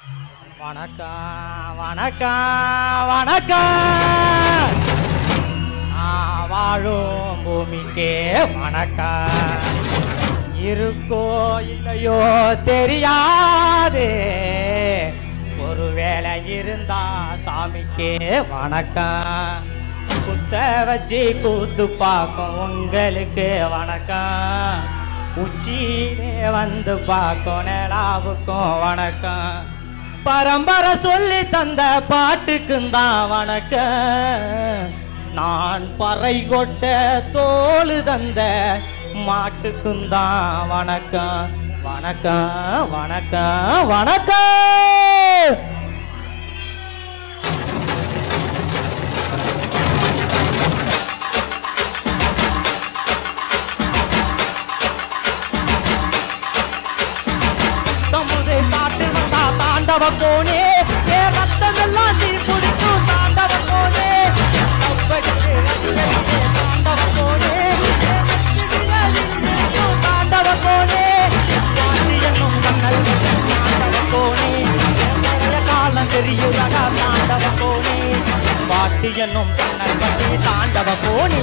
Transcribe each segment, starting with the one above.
வணக்கம் வணக்கம் வணக்கம். வாழும் பூமிக்கே வணக்கம். இருக்கோ இல்லையோ தெரியாது, ஒருவேளை இருந்தா சாமிக்கே வணக்கம். குத்த வச்சு கூத்து பார்க்கும் உங்களுக்கு வணக்கம். உச்சியிலே வந்து பார்க்கும் நிலாவுக்கும் வணக்கம். பரம்பரை சொல்லி தந்த பாட்டுக்குந்தான் வணக்கம். நான் பறை கொட்ட தோளு தந்த மாட்டுக்குந்தான் வணக்கம். வணக்கம் வணக்கம் வணக்கம். தாண்டவ கோனே ரத்தமெல்லாம் தீ குடிக்கும் தாண்டவ கோனே. தாண்டவ கோனே தாண்டவ கோனே. பாட்டி என்னும் கண்ணல் தாண்டவ கோனே. பழைய காலம் தெரியுதடா தாண்டவ கோனே. பாட்டி என்னும் கண்ணல் பற்றி தாண்டவ கோனே.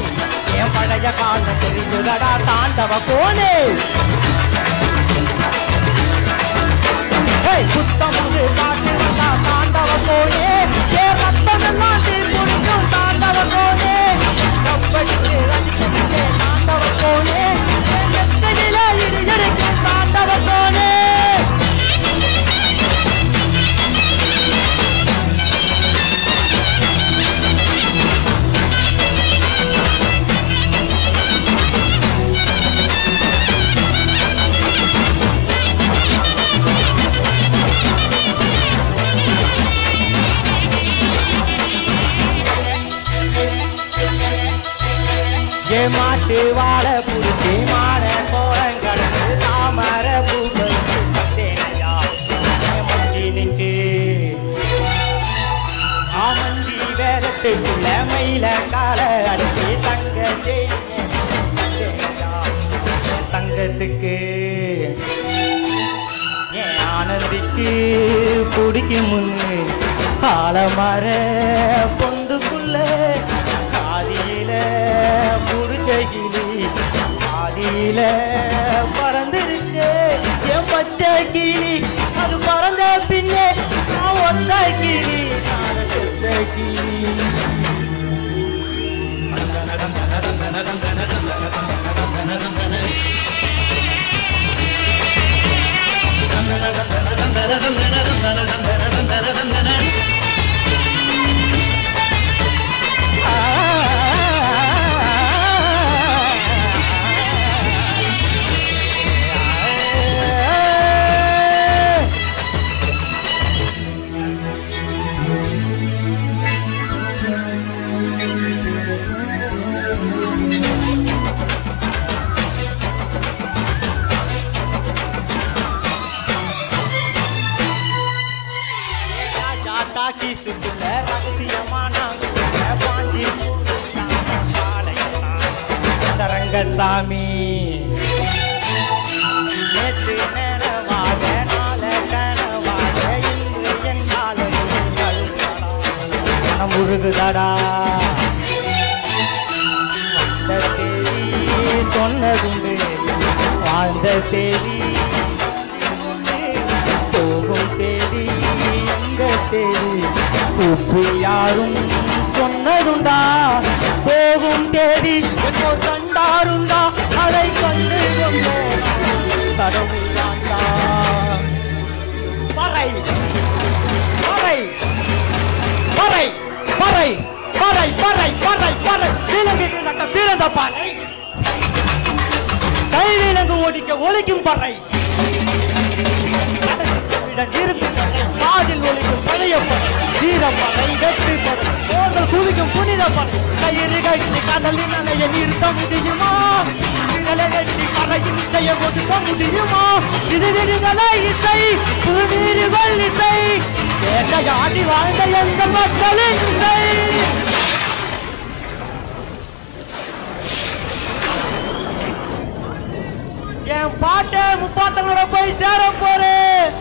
என் பழைய காலம் தெரியுதடா தாண்டவ கோனே. குத்தமுது காட்டு வந்தா தாண்டவ கோனே. ரத்தமெல்லாம் தீ குடிக்கும் தாண்டவ கோனே. கப்படித்து ரசிக்கிட்டே தாண்டவ கோனே. எத்தனில இது இருக்கும் தாண்டவ கோனே. மாட்டு வாழ புடிச்சி மாட கோரங்கடந்து தாமர பூத்தையா மச்சினுக்கு ஆமந்தி வேரத்துக்குள்ள மயில கால அடிச்சு தங்க தங்கத்துக்கு என் ஆனந்திக்கு பிடிக்கும் முன்னு ஆலமர பொந்துக்குள்ள காதியில ஆதியில பறந்துருச்சு என் பச்சை கிளி. அது பறந்த பின்னே நான் ஒத்த கிளி நான் செத்த கிளி. ரங்கசாமி நேற்று நேரமாக நாள கனவாக இன்று என் காலம் முழுகுதடா. அந்த தேதி சொன்னதுண்டு வாழ்ந்த தேதி போகும் தேதி எங்க தேதி உப்பு யாரும் சொன்னதுண்டா. போகும் தேதி என்னோ கண்டாருந்தா அதை கண்டு கொண்டோம் கடவுளாண்டா. பறை பறை பறை பறை பறை பறை பறை பறை விலங்குக்கு நட்ட பிறந்த பறை. கை விலங்கு ஒடிக்க ஒழிக்கும் பறை. காதில் ஒழிக்கும் பழைய பறை. வீரப்பறை வெற்றி பறை போர்கள் குதிக்கும் புனித பறை. கயிறு கட்டி கடலின் அலையை நிறுத்த முடியுமா? வெற்றி பறையின் இசையை ஒடுக்க முடியுமா? இது விடுதலை இசை புதுநீர்கள் இசை வேட்டையாடி வாழ்ந்த எங்கள் மக்களின் இசை. என் பாட்டை முப்பாத்தங்களோட போய் சேர போறேன்.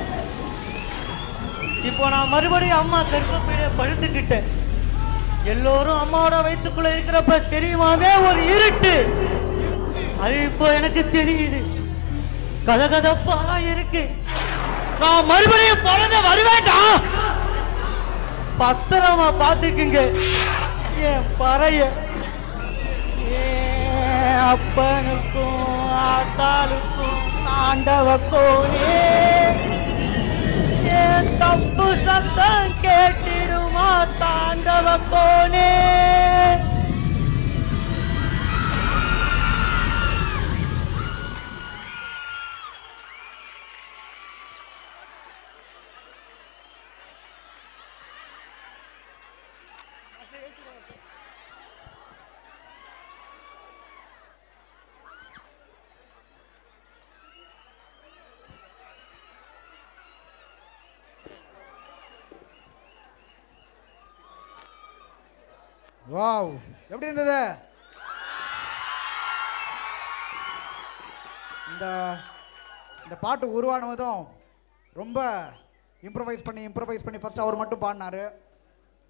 இப்போ நான் மறுபடியும் அம்மா கருப்பப்பையில படுத்துக்கிட்டேன். எல்லோரும் அம்மாவோட வயிற்றுக்குள்ள இருக்கிறப்ப தெரியுமாவே ஒரு இருட்டு. அது இப்போ எனக்கு தெரியுது. கதகதப்பா இருக்கு. நான் மறுபடியும் பிறந்த வருவேண்டா. பத்திரமா பாத்துக்குங்க என் பறைய. அப்பனுக்கும் ஆத்தாளுக்கும் ஆண்டவக்கோனே என் தப்பு சத்தம் கேட்டிடுமா தாண்டவக்கோனே. வாவ், எப்படி இருந்தது? இந்த பாட்டு உருவானதும் ரொம்ப இம்ப்ரவைஸ் பண்ணி ஃபர்ஸ்ட் அவர் மட்டும் பாடினாரு.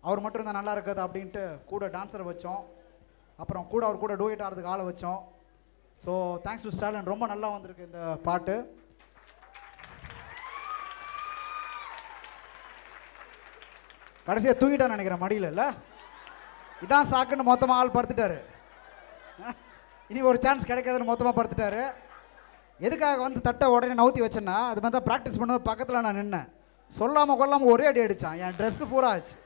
அவர் மட்டும் இருந்தால் நல்லா இருக்காது அப்படின்ட்டு கூட டான்ஸரை வச்சோம். அப்புறம் அவர் கூட டூயட் ஆடுறதுக்கு ஆளை வச்சோம். ஸோ தேங்க்ஸ் டு ஸ்டாலின், ரொம்ப நல்லா வந்திருக்கு இந்த பாட்டு. கடைசியாக தூங்கிட்டான்னு நினைக்கிறேன் மடியில். இல்லை இதான் சாக்குன்னு மொத்தமாக ஆள் படுத்துட்டாரு. இனி ஒரு சான்ஸ் கிடைக்காதுன்னு மொத்தமாக படுத்துட்டாரு. எதுக்காக வந்து தட்டை உடனே நவுத்தி வச்சேன்னா, அது மாதிரி தான் ப்ராக்டிஸ் பண்ணது பக்கத்தில் நான் நின்னேன். சொல்லாமல் கொல்லாமல் ஒரே அடி அடித்தான். என் ட்ரெஸ்ஸு பூரா ஆச்சு.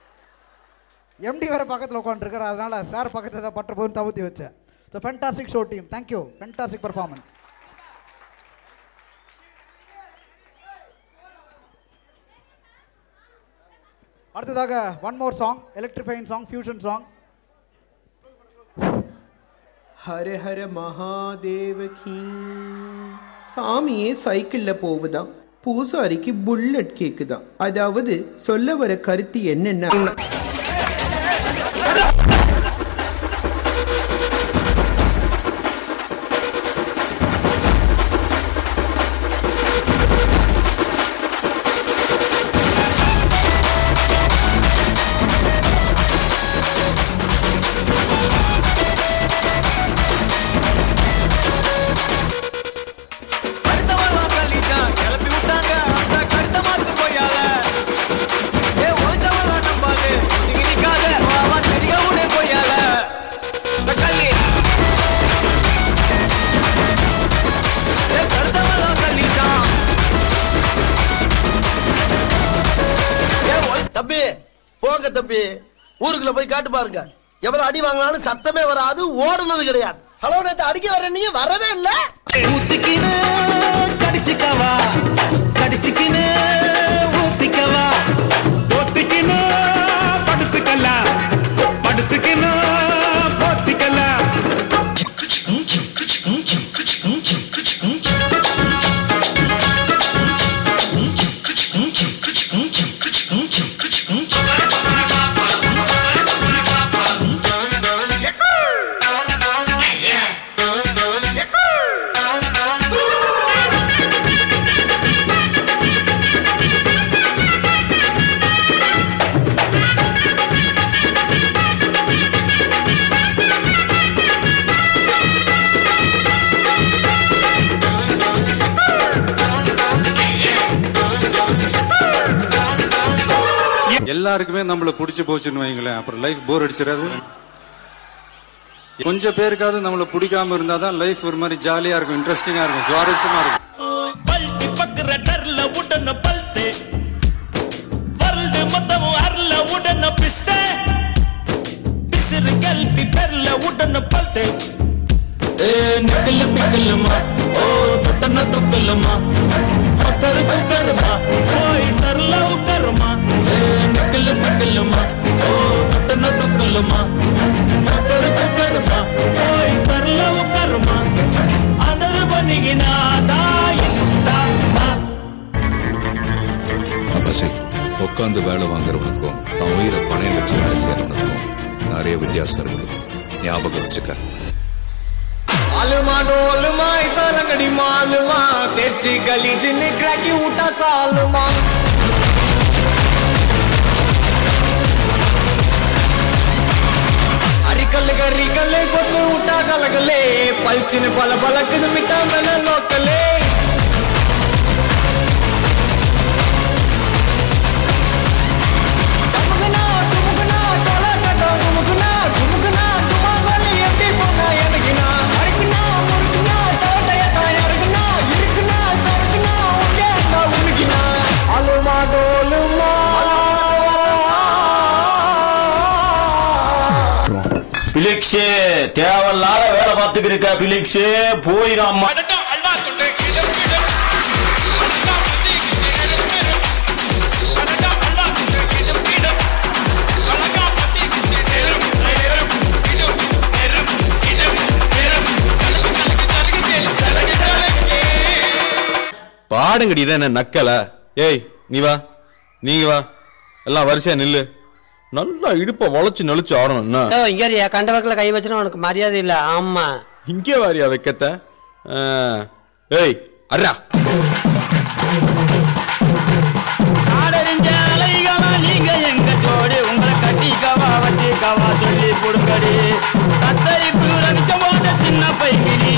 எம்டி வேறு பக்கத்தில் உட்காந்துருக்காரு. அதனால் சார் பக்கத்தில் தான் பட்ட போதுன்னு தவுத்தி வச்சேன். So fantastic show team, thank you. Fantastic performance. அடுத்ததாக one more song, electrifying song, fusion song. Hara Hara Mahadevaki. சாமியே சைக்கிள்ல போகுதா, பூசாரிக்கு புல்லட் கேக்குதா. அதாவது சொல்ல வர கருத்து என்னன்னா, ஊருக்குள்ள போய் காட்டு பாருங்க, எவ்வளவு அடி வாங்கினாலும் சத்தமே வராது, ஓடுனது கிடையாது. ஹலோ, நேத்து அடிக்க வர நீங்க வரவே இல்ல. ஊத்திக்கினு கடிச்சுக்கவா, கடிச்சுக்கினு ஊத்திக்கவா, ஊத்திக்கினு படுத்துக்கலாம், படுத்துக்கினு போத்திக்கலாம். எல்லாருக்குமே நம்மள பிடிச்சு போச்சுன்னு வைங்களேன், அப்புறம் லைஃப் போர் அடிச்சிடாது. கொஞ்சம் பேருக்காவது நம்மள பிடிக்காம இருந்தாதான் லைஃப் ஒரு மாதிரி ஜாலியா இருக்கும், இன்ட்ரெஸ்டிங்கா இருக்கும், சுவாரஸ்யமா இருக்கும். பல்டி பக்கற டர்ல உடன பல்தே வரல்டு மொத்தம் அர்ல உடன பிஸ்தே பிசிறு கல்பி பெர்ல உடன பல்தே ஏ நிக்கல பிக்கலமா ஓ பட்டன தொக்கலமா பத்தர் குக்கரமா ஓய் தர்ல உக்கரமா ஏ நிக்கல பிக்கலமா ஓ பட்டன தொக்கலமா பத்தர் குக்கரமா ஓய் தர்ல உக்கரமா அதர் பனிகினா உட்காந்து வேலை வாங்குறவனுக்கும் தான் உயிரை பணையம் வச்சு வேலை செய்யறவனுக்கும் நிறைய வித்தியாசம் இருக்கு, ஞாபகம் வச்சுக்க. मालूमा डोलमा ऐसा लंगड़ी मालूमा तेची गली जिन्हें क्रैकी उठा सालमा கலகலே பல்ச்சின்னு பல பழக்குது மிட்டாமன லோக்கலே பிலிக்ஸே தேவையில்லாத வேலை பார்த்துக்கிருக்க பிலிக்ஸே போயிடாம பாடுங்கடி என்ன நக்கல. ஏய் நீ வா, நீங்க வா, எல்லாம் வரிசையா நில்லு. நல்லா இடுப்ப வளைச்சு நெளிச்சு ஆடணும். இங்க கண்ட வக்கல கை வச்சுனா உனக்கு மரியாதை இல்ல. ஆமா இங்கே வாரியா வைக்கத்த. ஏய் அர்ரா நீங்க எங்க ஜோடி உங்களை கட்டிக்கவா வச்சிக்கவா சொல்லி கொடுங்கடி. கத்தரிப்பு ரவிக்க போட்ட சின்ன பைக்கிளி,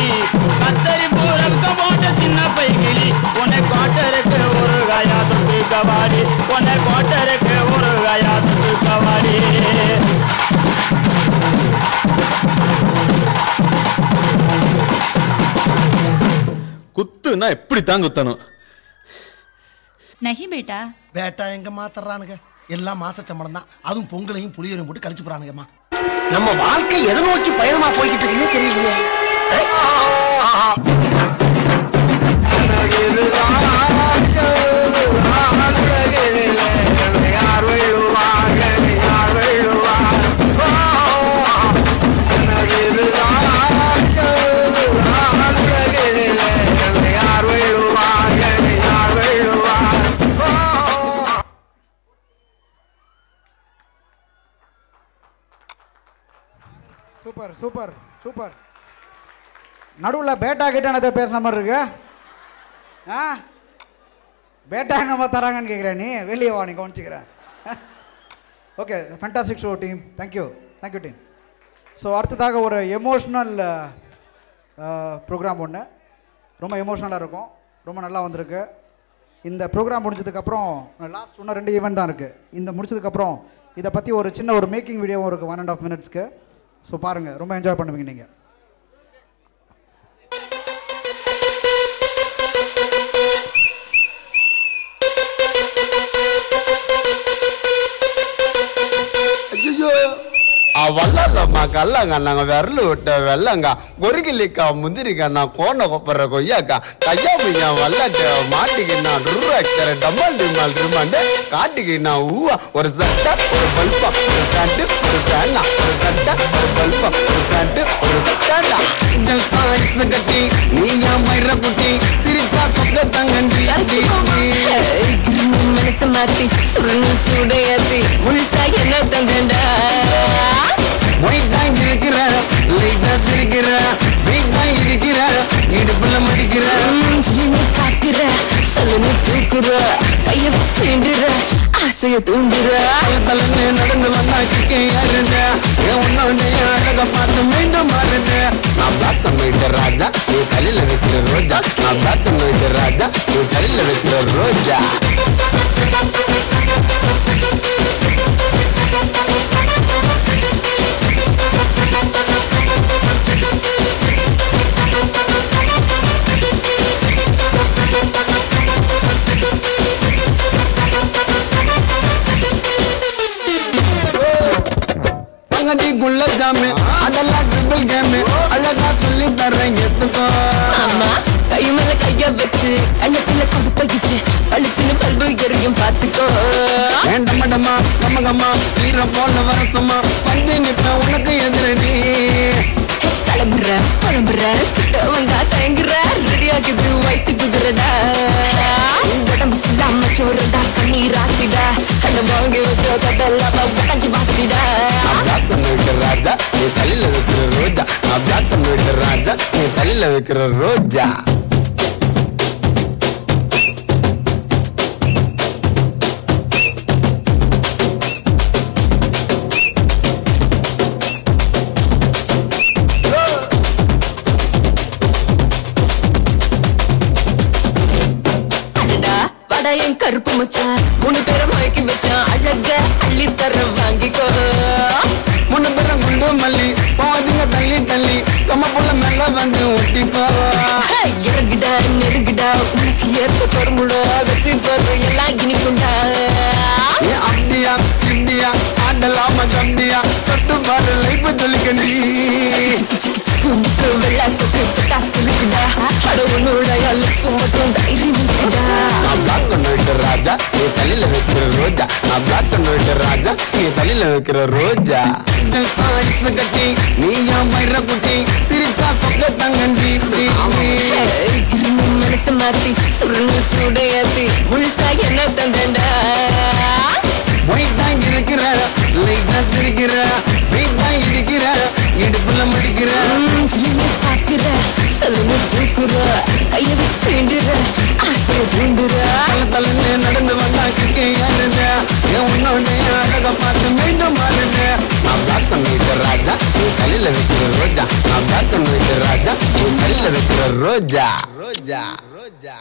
கத்தரிப்பு ரவிக்க போட்ட சின்ன பைக்கிளி, உன்னை கோட்டருக்கு ஒரு காயா தொட்டு கவாடி, உன்னை கோட்டருக்கு ஒரு காயா தொட்டு கவாடி. குத்துனா எப்படி தான் குத்தணும். நஹி பேட்டா. பேட்டா எங்க மாத்தறானுங்க, எல்லாம் மாச சம்பளம் தான். அதுவும் பொங்கலையும் புளியரையும் போட்டு கழிச்சு போறானுங்கம்மா. நம்ம வாழ்க்கை எதை நோக்கி பயணமா போய்கிட்டு இருக்குன்னு தெரியலையே. Super super super. நடுவில் பேட்டா கிட்ட பேசுன மாதிரி இருக்கு. பேட்டா எங்கம்மா தராங்கன்னு கேட்குறேன். நீ வெளியே வா, நீ கவனிச்சுக்கிறேன். Okay, fantastic show team. Thank you thank you team. So அடுத்ததாக ஒரு எமோஷ்னல் ப்ரோக்ராம் ஒன்று, ரொம்ப எமோஷ்னலாக இருக்கும், ரொம்ப நல்லா வந்திருக்கு. இந்த ப்ரோக்ராம் முடிஞ்சதுக்கப்புறம் லாஸ்ட் இன்னும் 2 ஈவெண்ட் தான் இருக்குது. இந்த முடிச்சதுக்கப்புறம் இதை பற்றி ஒரு சின்ன ஒரு மேக்கிங் வீடியோவும் இருக்குது 1.5 மினிட்ஸ்க்கு. ஸோ பாருங்கள், ரொம்ப என்ஜாய் பண்ணுவீங்க நீங்கள். வல்லம்மா கல்லங்க நாங்க விரல் விட்ட வெள்ளங்க கொருகிலிக்கா முந்திரிக்கா கோண கொப்பற கொய்யாக்கா கையாமிங்க வல்லட்ட மாட்டிக்கின்னா ருக்கிற டம்மல் டிம்மல் ரிமாண்டு காட்டிக்கின்னா ஊவா ஒரு சட்டை ஒரு பல்பா ஒரு பேண்ட் ஒரு பேனா ஒரு சட்டை ஒரு பல்பா ஒரு பேண்ட் ஒரு பேனா சாய்ஸ் கட்டி நீயா மயிர குட்டி சிரிச்சா சொக்க தங்கண்டி மனசு மாத்தி சுருணு சூடையாத்தி முழுசா என்ன தங்கண்டா ஒயிட்டாங்க இருக்கிற லைட்டா சிரிக்கிற வீட்டா இருக்கிற இடுப்புல மடிக்கிற பாக்குற சலனு தூக்குற கைய சீண்டுற ஆசைய தூண்டுற தலைன்னு நடந்து வந்தா கிக்கே யாருங்க உன்னோட அழக பார்த்து மீண்டும் மாறுது. நான் பிளாக் பண்ணிட்டு ராஜா நீ தலையில வைக்கிற ரோஜா, நான் பிளாக் பண்ணிட்டு ராஜா நீ தலையில வைக்கிற ரோஜா. குள்ள ஜாமே அதெல்லாம் ட்ரிபிள் கேம் அழகா சொல்லி தரேன் எத்துக்கோ. ஆமா கை மேல கைய வச்சு கண்ணத்துல கொண்டு போயிடுச்சு பளிச்சுன்னு பல்பு எரியும் பாத்துக்கோ. ஏண்டம்மா கம்மகம்மா வீரம் போல வர சும்மா வந்து நிப்ப உனக்கு எதிரணி கிளம்புற புலம்புற கிட்ட வந்தா தயங்குற ரெடியாக்குது வயிற்று குதிரடா உடம்பு ஃபுல்லா மச்சோருடா கண்ணீர் ஆசிடா அந்த வாங்கி வச்ச கடலாம் உடஞ்சு வாசிடா. ராஜா நீ தலையில வைக்கிற ரோஜா, நான் பிளாக் பண்ணிட்டு ராஜா நீ தலையில வைக்கிற ரோஜா. கருப்பு மச்சான் 3 பேரை மயக்கி வச்சான் அழக அள்ளி தர வாங்கிக்கோ 3 பேரும் குண்டு மல்லி போவாதீங்க தள்ளி தள்ளி கம்ம புள்ள மேல வந்து ஒட்டிக்கோ இறங்குடா நெருங்குடா உனக்கு ஏற்ப பெருமுடா கட்சி பெரு எல்லாம் இனிக்குண்டா அப்படியா இப்படியா ஆடலாம கம்பியா தொட்டு பாரு லைஃப் சொல்லிக்கண்டி வெள்ளாட்டு பட்டாசு இருக்குடா அட உன்னோட லிப்ஸ் மட்டும் டைரி மில்கடா நான் பிளாக் பண்ணிட்டு ராஜா நீ தலையில வைக்கிற ரோஜா நான் பிளாக் பண்ணிட்டு ராஜா நீ தலையில வைக்கிற ரோஜா ஐஸ் கட்டி நீ என் வயிற குட்டி சிரிச்சா சொக்க தங்கண்டி மனசு மாத்தி சுருணு சூடையாத்தி முழுசா என்ன தந்தண்டா ஒயிட்டா இருக்கிற லைட்டா சிரிக்கிற வெயிட்டா இருக்கிற இடுப்புல முடிக்கிற பாக்குற சலுன்னு தூக்குற கைய வச்சு சீண்டுற ஆசைய தூண்டுற தலைன்னு நடந்து வந்தா கிட்டே ஏறுத என் உன்னோடைய அழக பார்த்து மீண்டும் மாறுத நான் பிளாக் பண்ணிட்டு ராஜா நீ தலையில வைக்கிற ரோஜா நான் பிளாக் பண்ணிட்டு ராஜா நீ தலையில வைக்கிற ரோஜா ரோஜா ரோஜா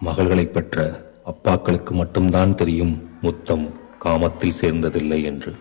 மகள்களை பெற்ற அப்பாக்களுக்கு மட்டும்தான் தெரியும் முத்தம் காமத்தில் சேர்ந்ததில்லை என்று.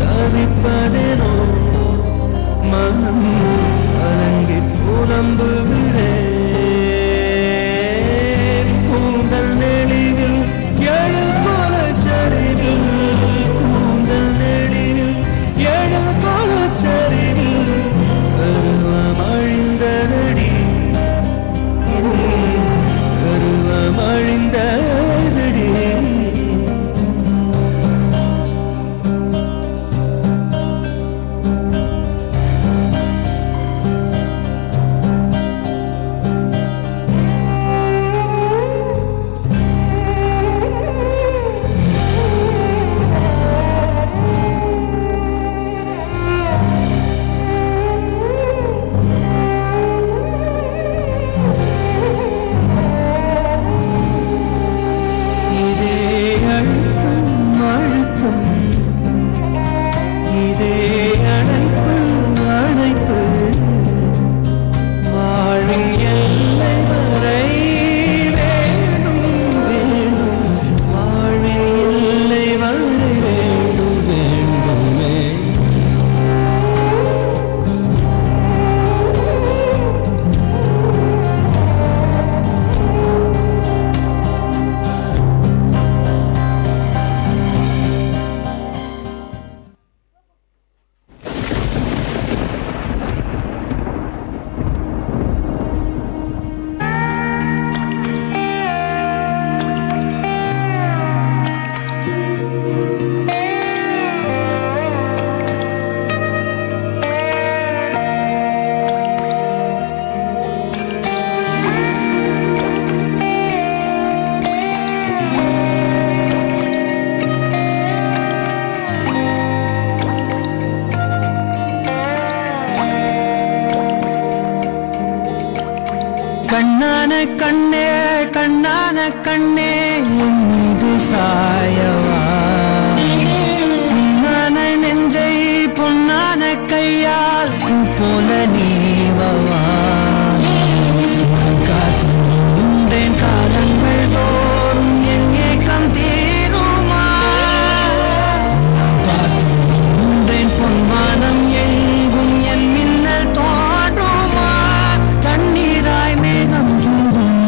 தவிப்பதேனோ கண்ணான கண்ணே கண்ணான கண்ணே என் மீது சாயவா பொன்னான நெஞ்சை பொன்னான கையால் பூ போல நீவவா காத்திருந்தேன் காலங்கள் தோறும் என் ஏக்கம் தீருமா பார்த்திருந்தேன் பொன்வானம் எங்கும் என் மின்னல் தோன்றுமா தண்ணீராய் மேகம் தூரும்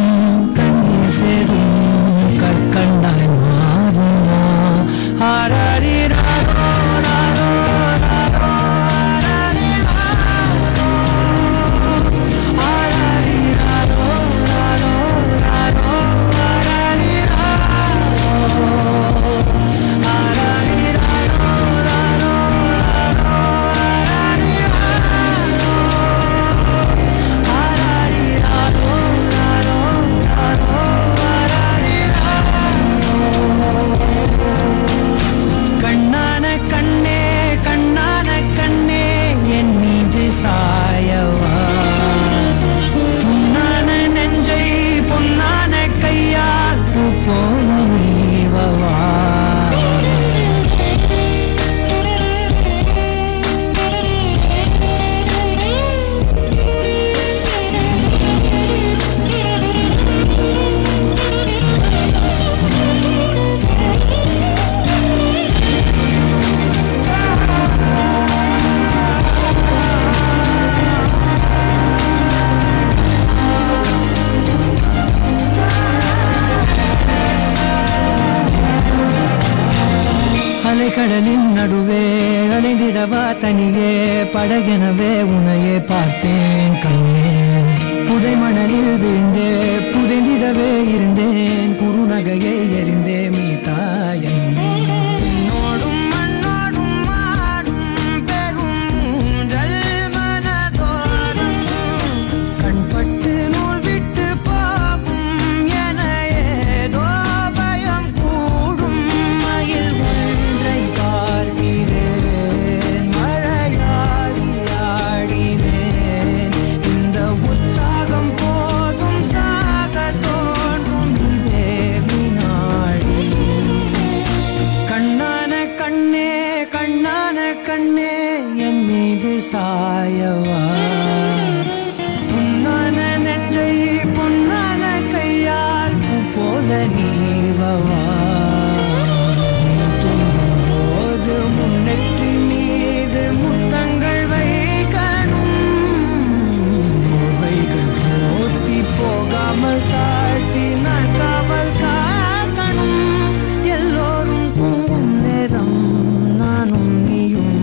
கண்ணீர் சேரும் கற்கண்டாய் மாறுமா ஆராரிராரோ ராரோ ராரோ ஆராரிராரோ ராரோ ராரோ கண்ணான கண்ணே கண்ணான கண்ணே என் மீது சாயவா பொன்னான நெஞ்சை பொன்னான கையால் பூ போல நீவவா அலைக்கடலின் நடுவே அலைந்திடவா தனியே படகெனவே உன்னையே பார்த்தேன் கண்ணே புதை மணலில் விழுந்தே புதைந்திடவே இருந்தேன் குறுநகையை எறிந்தே மீட்டா என்னை உன்னோடும் மண்ணோடும் மாடும் பெரும் ஊஞ்சல் மனதோறும் கண்பட்டு நூல் விட்டு போகும் என ஏதோ பயம் கூடும் மயில் ஒன்றை பார்க்கிறேன் மழையாகி ஆடினேன் இந்த உற்சாகம் போதும் சாக தோன்றும் இதே வினாடி கண்ணான கண்ணே கண்ணான கண்ணே என் மீது சாயவா பொன்னான நெஞ்சை பொன்னான கையால் பூ போல நீவவா நீ தூங்கும் போது முன்னெற்றி மீது முத்தங்கள் வைக்கணும் போர்வைகள் போர்த்தி போகாமல் தாழ்த்தி நான் காவல் காக்கணும் எல்லோரும் தூங்கும் நேரம் நானும் நீயும்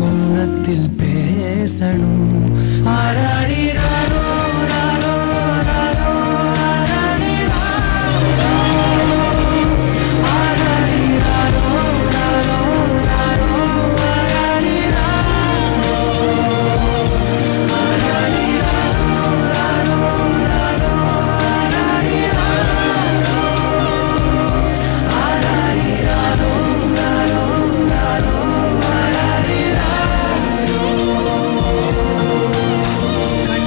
மௌனத்தில் பேசணும் ஆராரிராரோ ராரோ ராரோ ஆராரிராரோ ராரோ ராரோ கண்ணான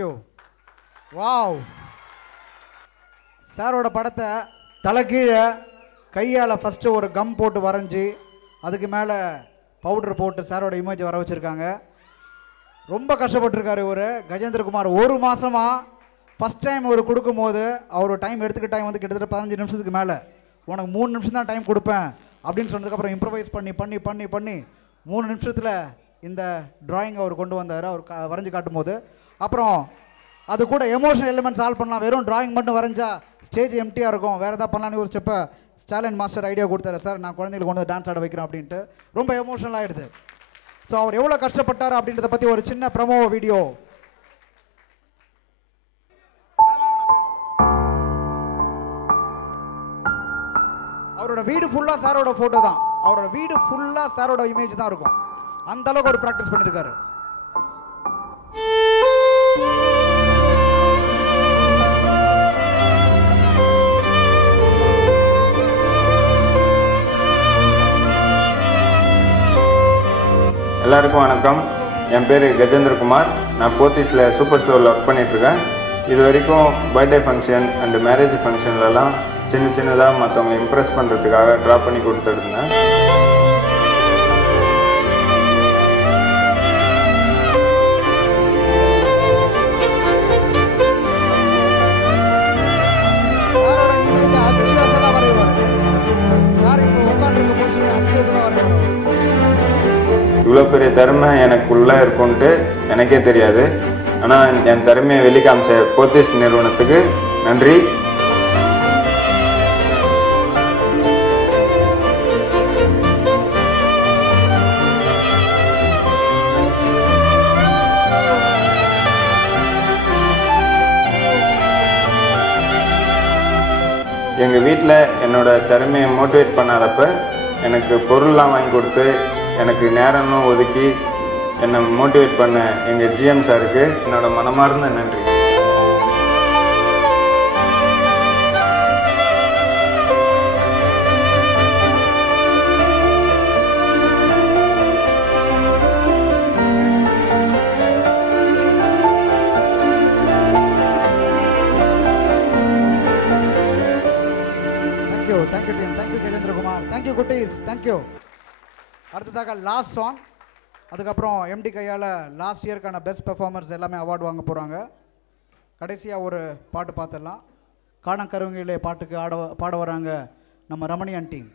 தேங்க்யூ. வாவ். சாரோட படத்தை தலை கீழே கையால் ஃபஸ்ட்டு ஒரு கம் போட்டு வரைஞ்சி அதுக்கு மேலே பவுடர் போட்டு சாரோட இமேஜ் வர வச்சுருக்காங்க. ரொம்ப கஷ்டப்பட்டுருக்காரு இவர் கஜேந்திரகுமார். ஒரு மாதமாக ஃபஸ்ட் டைம் இவர் கொடுக்கும்போது அவர் டைம் எடுத்துக்கிட்ட டைம் வந்து கிட்டத்தட்ட 15 நிமிஷத்துக்கு மேலே. உனக்கு 3 நிமிஷம் தான் டைம் கொடுப்பேன் அப்படின்னு சொன்னதுக்கப்புறம் இம்ப்ரவைஸ் பண்ணி பண்ணி பண்ணி பண்ணி 3 நிமிஷத்தில் இந்த ட்ராயிங் அவர் கொண்டு வந்தார். அவர் வரைஞ்சி காட்டும் போது அப்புறம் அது கூட எமோஷனல் எலிமெண்ட்ஸ் ஆல் பண்ணலாம். வெறும் ட்ராயிங் மட்டும் வரைஞ்சா ஸ்டேஜ் எம்டியாக இருக்கும், வேறு எதாவது பண்ணலான்னு ஒரு ஸ்டெப்பை ஸ்டாலின் மாஸ்டர் ஐடியா கொடுத்தாரு. சார் நான் குழந்தைகளுக்கு கொண்டு வந்து டான்ஸ் ஆட வைக்கிறேன் அப்படின்ட்டு ரொம்ப எமோஷனல் ஆகிடுது. ஸோ அவர் எவ்வளோ கஷ்டப்பட்டார் அப்படின்றத பற்றி ஒரு சின்ன ப்ரமோ வீடியோ. அவரோட வீடு ஃபுல்லாக சாரோட ஃபோட்டோ தான், அவரோட வீடு ஃபுல்லாக சாரோட இமேஜ் தான் இருக்கும். அந்த அளவுக்கு அவர் ப்ராக்டிஸ் பண்ணியிருக்காரு. எல்லாருக்கும் வணக்கம். என் பேர் கஜேந்திரகுமார். நான் போத்தீஸில் சூப்பர் ஸ்டோரில் ஒர்க் பண்ணிகிட்ருக்கேன். இது வரைக்கும் பர்த்டே ஃபங்க்ஷன் அண்டு மேரேஜ் ஃபங்க்ஷன்லலாம் சின்னதாக மற்றவங்களை இம்ப்ரெஸ் பண்ணுறதுக்காக ட்ரா பண்ணி கொடுத்துருந்தேன். இவ்வளோ பெரிய திறமை எனக்குள்ளே இருக்கும்ன்ட்டு எனக்கே தெரியாது. ஆனால் என் திறமையை வெளிக்காமிச்ச போத்தீஸ் நிறுவனத்துக்கு நன்றி. எங்கள் வீட்டில் என்னோடய திறமையை மோட்டிவேட் பண்ணாதப்ப எனக்கு பொருள்லாம் வாங்கி கொடுத்து எனக்கு நேரம்லாம் ஒதுக்கி என்னை மோட்டிவேட் பண்ண எங்கள் ஜிஎம் சாருக்கு என்னோட மனமார்ந்த நன்றி. Thank you thank you team, thank you Gajendrakumar, thank you குட்டீஸ், தேங்க்யூ. அடுத்ததாக லாஸ்ட் சாங். அதுக்கப்புறம் எம்டி கையால் லாஸ்ட் இயர்க்கான பெஸ்ட் பெர்ஃபார்மர்ஸ் எல்லாமே அவார்டு வாங்க போகிறாங்க. கடைசியாக ஒரு பாட்டு பார்த்துடலாம். காணக்கருவிலே பாட்டுக்கு பாட வராங்க நம்ம ரமணியன் டீம்.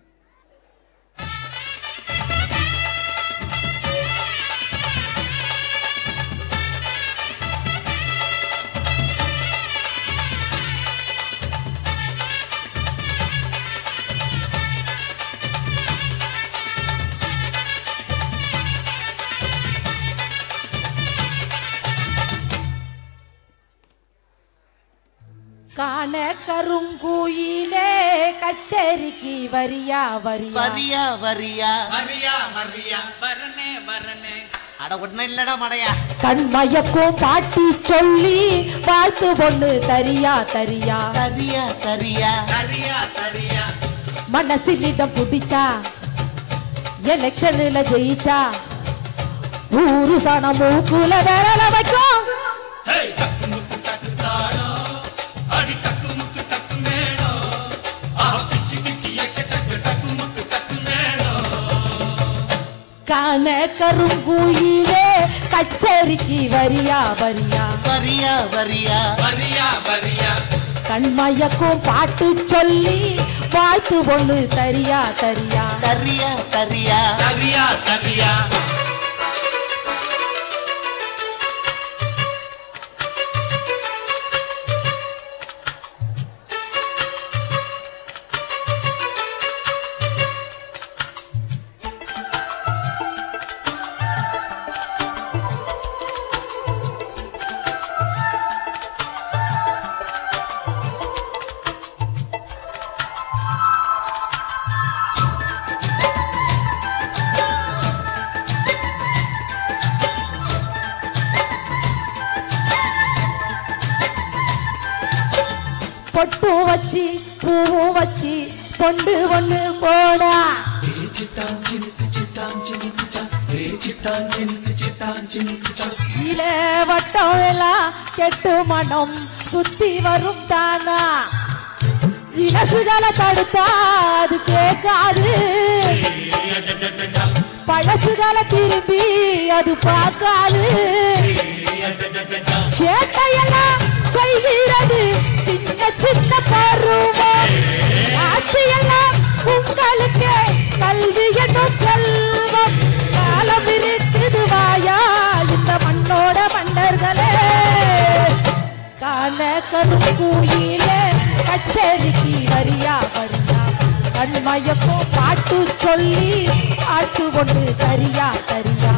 காண கருங்குயிலே கச்சேரிக்கு வரியா வரியா வரியா வரியா வரியா வரியா வரனே வரனே அட ஒன்னும் இல்லடா மடையா. கண்மயக்கும் பாட்டி சொல்லி வாழ்த்து பொண்ணு தரியா தரியா தரியா தரியா தரியா தரியா மனசிலிடம் புடிச்சா எலெக்ஷன்ல ஜெயிச்சா ஊரு சன மூக்குல விரல வைக்கும். காண கருங்குயிலே கச்சேரிக்கு வரியா வரியா வரியா வரியா வரியா வரியா கண்மயக்கும் பாட்டு சொல்லி வாழ்த்து பொண்ணு தரியா தரியா தரியா தரியா தரியா தரியா பொட்டும் வச்சு பூவும் வச்சு கொண்டு ஒண்ணு போடா. இல வட்டம் எல்லாம் கெட்டு மனம் சுத்தி வரும் தானா இனசுகளை தடுத்தா அது கேட்காது பழசுகளை திரும்பி அது பார்க்காது சேட்டையெல்லாம் செய்கிறது சின்ன சின்ன பருவம் ஆட்சியெல்லாம் உங்களுக்கு கல்வி என்னும் செல்வம் காலம் இருக்குது வாயா இந்த மண்ணோட மன்னர்களே காண கரும்பூயிலே கச்சேரிக்கு வரியா வரியா கண்மயப்போ பாட்டு சொல்லி பாட்டு ஒன்று தரியா தரியா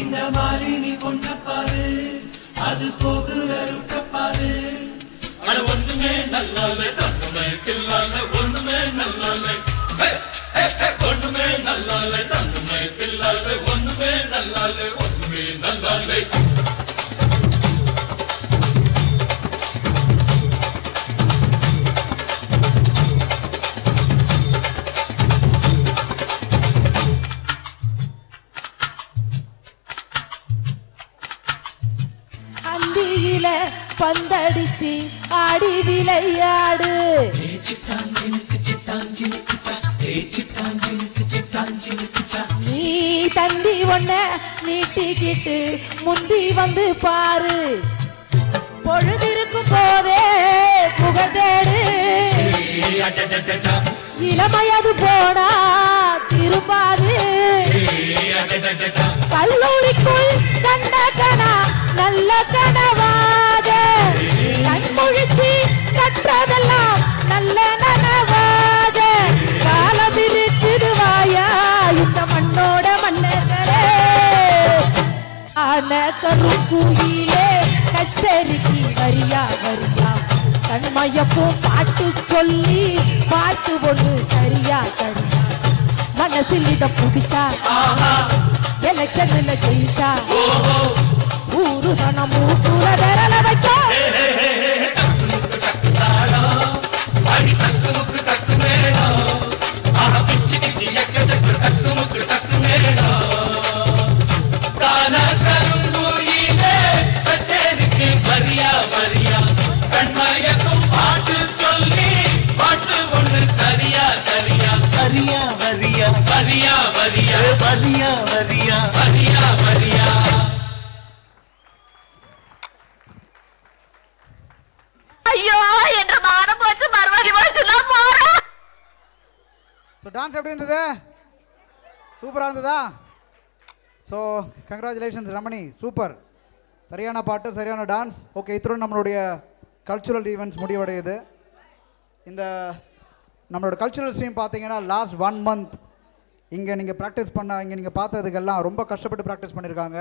இந்த மாலினி பொண்ண பாரு அது போகுற ருட்ட பாரு அட ஒண்ணுமே நல்லாலே தன்னுமே பில்லாலே ஒண்ணுமே நல்லாலே ஒண்ணுமே நல்லாலே தன்னுமே பில்லாலே ஒண்ணுமே நல்லாலே ஒண்ணுமே நல்லாலே பந்தடிச்சு ஆடி விளையாடு நீ தந்தி ஒன்ன நீட்டிக்கிட்டு முந்தி வந்து பாரு பொழுதிருக்கும் போதே புகழ் தேடு இளமையது போனா திரும்பாது கல்லூரிக்குள் கண்ட கனா நல்ல கனவாத கண்முழிச்சு கற்றதெல்லாம் நல்ல நனவாத காலம் இருக்குது வாயா இந்த மண்ணோட மன்னர்களே ஆன கரும்பூயிலே கச்சேரிக்கு வரியா வரியா கண்மயப்பும் பாட்டு சொல்லி பாட்டு ஒன்று தரியா தரியா மனசில் இத புடிச்சா எலெக்ஷன்ல ஜெயிச்சா ஊரு சனம் மூக்குல விரல வைக்க ஐயோ என்ற மானம் போச்சு மறுபடி போச்சுலாம் போறா. ஸோ டான்ஸ் எப்படி இருந்தது? சூப்பராக இருந்ததா? So congratulations Ramani, super. சரியான பாட்டு, சரியான டான்ஸ். ஓகே, இத்துடன் நம்மளுடைய கல்ச்சுரல் ஈவெண்ட்ஸ் முடிவடையுது. இந்த நம்மளோட கல்ச்சுரல் ஸ்ட்ரீம் பார்த்தீங்கன்னா லாஸ்ட் 1 month இங்கே நீங்கள் ப்ராக்டிஸ் பண்ண, இங்கே நீங்கள் பார்த்ததுக்கெல்லாம் ரொம்ப கஷ்டப்பட்டு ப்ராக்டிஸ் பண்ணியிருக்காங்க.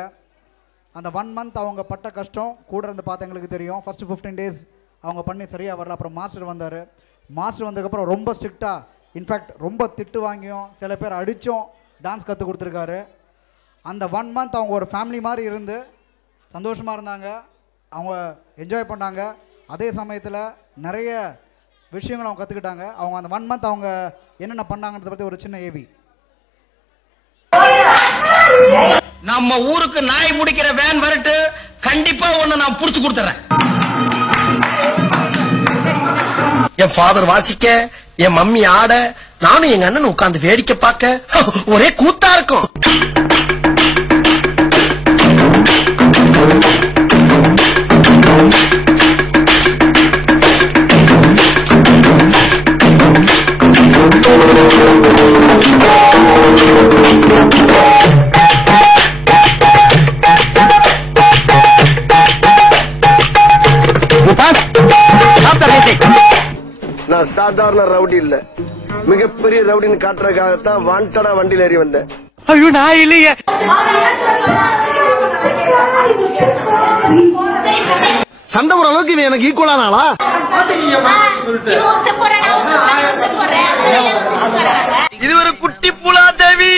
அந்த 1 month அவங்க பட்ட கஷ்டம் கூட இருந்து பார்த்தவங்களுக்கு தெரியும். ஃபஸ்ட்டு 15 days அவங்க பண்ணி சரியாக வரல. அப்புறம் மாஸ்டர் வந்தார். மாஸ்டர் வந்ததுக்கப்புறம் ரொம்ப ஸ்ட்ரிக்டாக, இன்ஃபேக்ட் ரொம்ப திட்டு வாங்கியும் சில பேர் அடித்தும் டான்ஸ் கற்றுக் கொடுத்துருக்காரு. அந்த 1 month அவங்க ஒரு ஃபேமிலி மாதிரி இருந்து சந்தோஷமாக இருந்தாங்க, அவங்க என்ஜாய் பண்ணாங்க. அதே சமயத்தில் நிறைய விஷயங்கள் அவங்க கற்றுக்கிட்டாங்க. அவங்க அந்த 1 month அவங்க என்னென்ன பண்ணாங்கன்றத பற்றி ஒரு சின்ன ஏவி. நம்ம ஊருக்கு நாய் பிடிக்கிற வேன் வரட்டு, கண்டிப்பா ஒண்ணு நான் புடிச்சு கொடுத்துறேன். என் ஃபாதர் வாசிக்க, என் மம்மி ஆட, நானும் எங்க அண்ணன் உட்கார்ந்து வேடிக்கை பார்க்க ஒரே கூத்தா இருக்கும். நான் சாதாரண ரவுடி இல்ல, மிகப்பெரிய ரவுடின்னு காட்டுறதுக்காகத்தான் வாண்டடா வண்டியில் ஏறி வந்தேன். ஐயோ நான் இல்லையே. சண்டை போற அளவுக்கு இவன் எனக்கு ஈக்குவலான ஆளா? பட்டிப்புலா தேவி.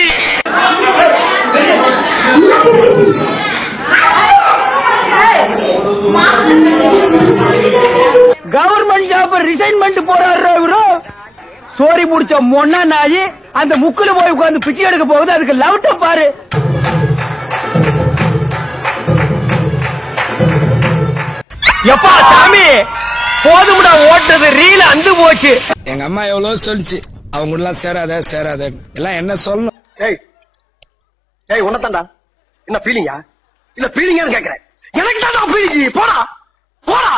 கவர்மெண்ட் ஜாப் ரிசைன்மெண்ட் போறாரு இவரு. சோரி முடிச்ச மொன்னா நாயி அந்த முக்குல போய் உட்கார்ந்து பிச்சை எடுக்க போகுது. அதுக்கு லவுட்ட பாரு. எப்பா சாமி போதும்டா ஓட்டது ரீல அந்து போச்சு. எங்க அம்மா எவ்வளவு சொல்லிச்சு, அவங்க எல்லாம் சேராத சேராத எல்லாம் என்ன சொல்லணும். ஏய் ஏய் உன்னதாண்டா என்ன ஃபீலிங்கா இல்ல ஃபீலிங்கான்னு கேக்குறேன். எனக்கு தான் ஃபீலிங். போடா போடா.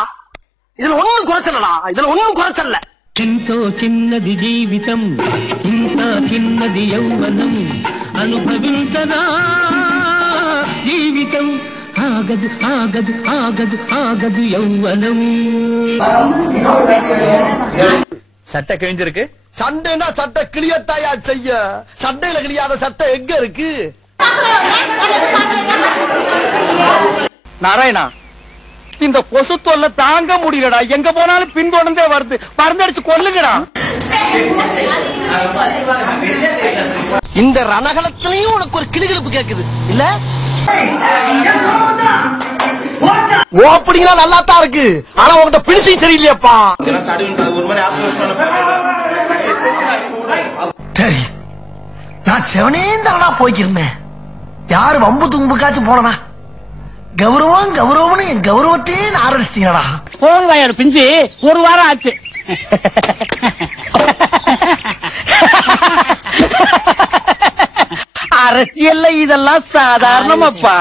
இதுல ஒண்ணும் குறைச்சலடா, இதுல ஒண்ணும் குறைச்சல்ல. ఎంతో చిన్నది జీవితం, ఇంత చిన్నది యౌవనం, అనుభవించనా జీవితం, ఆగదు ఆగదు ఆగదు ఆగదు యౌవనం. சட்டை கிழிஞ்சிருக்கு. சண்டைனா சட்டை கிளியத்தாயா செய்ய. சண்டையில கிளியாத சட்டை எங்க இருக்கு? நாராயணா, இந்த கொசு தொல்லை தாங்க முடியலடா. எங்க போனாலும் பின்தொடர்ந்தே வருது. மருந்தடிச்சு கொல்லுங்கடா. இந்த ரணகலத்திலையும் உனக்கு ஒரு கிளிகிழப்பு கேக்குது இல்ல? ஓப்பனிங்லாம் நல்லா தான் இருக்கு, ஆனா உங்ககிட்ட பிடிச்சும் சரியில்லையாப்பா. சரி, நான் செவனேந்தானா போய்க்கிருந்தேன். யாரு வம்பு தும்புக்காச்சும் போனனா? கௌரவம் கௌரவம்னு என் கௌரவத்தையே ஆரம்பிச்சிட்டீங்களா? போங்க பிஞ்சு, ஒரு வாரம் ஆச்சு. அரசியல்ல இதெல்லாம் சாதாரணமாப்பா.